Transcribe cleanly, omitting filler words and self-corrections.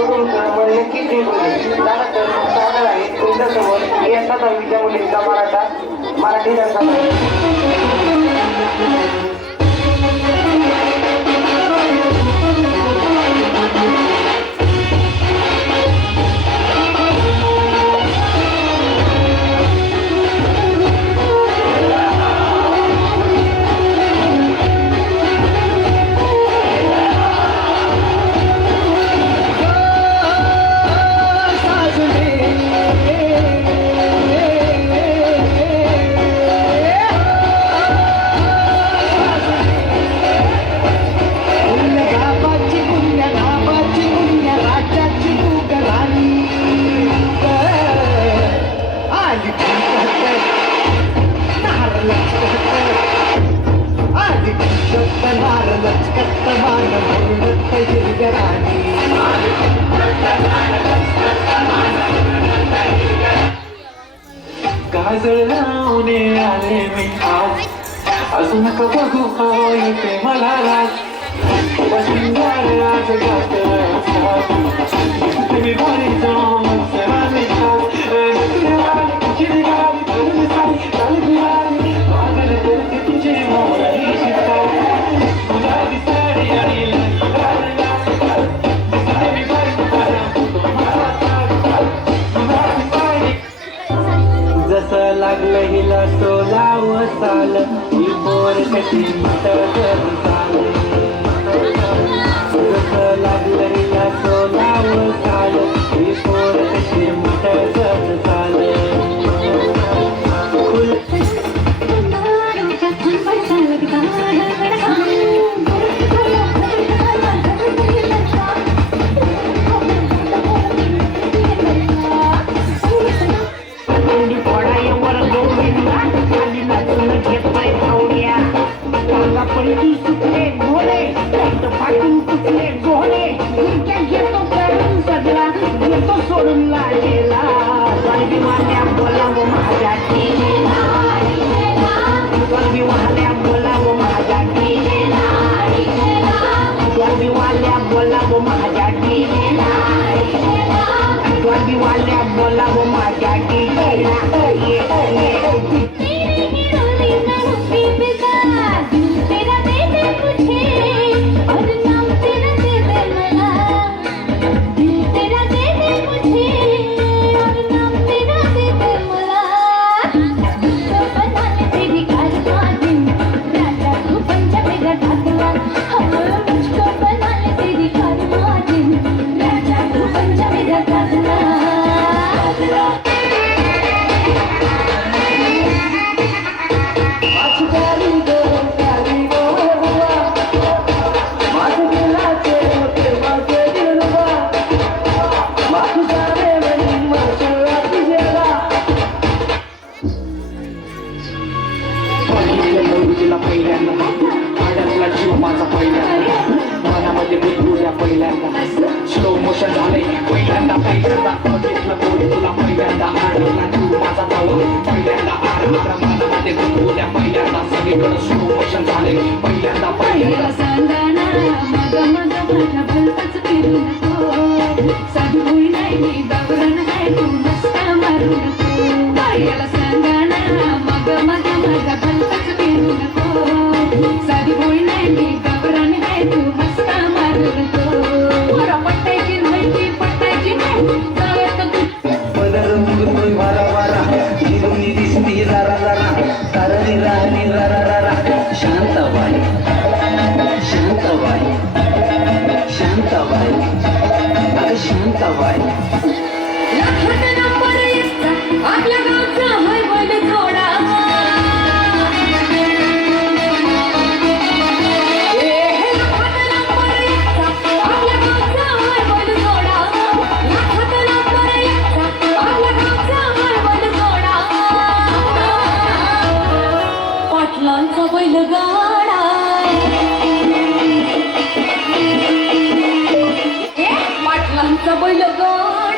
नक्कीच जिंकू त्यानंतर सादर आहे तुमच्यासमोर इयत्ता 10वीच्या मुलींचा मराठी काजळ लावणे आले मी आज अजून का बघू येते मला राज आज गात तुम्ही भारी जाऊन सरांनी तुझे मोराही शिकतात गुलाबी साडी आणि जसं लागलं हिला सोलाव साल ही बोर कशी चाल जसं लागलं हिला सोलाव साल ही बोर कशी चाल स्लो मोशन झाले पहिल्यांदा बघितलं तुला पहिल्यांदा आडला तू माझा भाऊ पहिल्यांदा मनामध्ये गुंतवल्या पहिल्यांदा सगळीकडे स्लो मोशन झाले पहिल्यांदा बैलगाडा